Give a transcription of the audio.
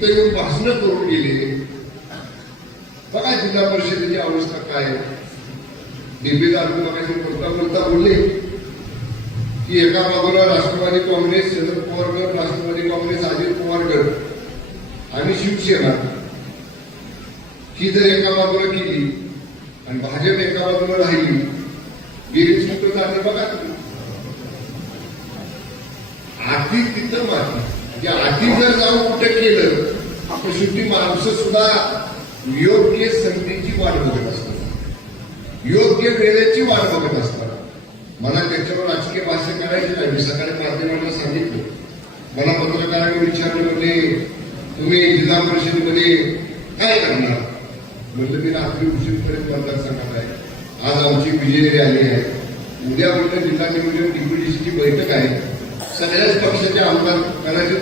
इथं येऊन भाषणं करून गेले. बघा जिल्हा परिषदेची अवस्था काय आहे. दीपिका बोलता बोलले की एका बाजूला राष्ट्रवादी काँग्रेस, शरद पवार गट, राष्ट्रवादी काँग्रेस, अजित पवार गट आणि शिवसेना ही जर एका बाजूला केली आणि भाजप एका बाजूला राहिली, गेली सूत्र जाते बघा तुम्ही. आधी तिथं माती म्हणजे आधी जर जाऊन कुठे केलं तर शेवटी माणसं सुद्धा योग्य संधीची वाट बघत असतात, योग्य वेळेची वाट बघत असतात. मला त्याच्यावर राजकीय भाष्य करायचे नाही. मी सकाळी माध्यमांना सांगितलं, मला पत्रकारांनी विचारलं म्हणजे तुम्ही जिल्हा परिषदेमध्ये काय करणार. म्हटलं मी रात्री उशीरपर्यंत मतदारसंघात आहे. आज आमची विजय रॅली आहे. उद्या म्हटलं जिल्हा नियोजन DPDCची बैठक आहे. सगळ्याच पक्षाचे आमदार करायचे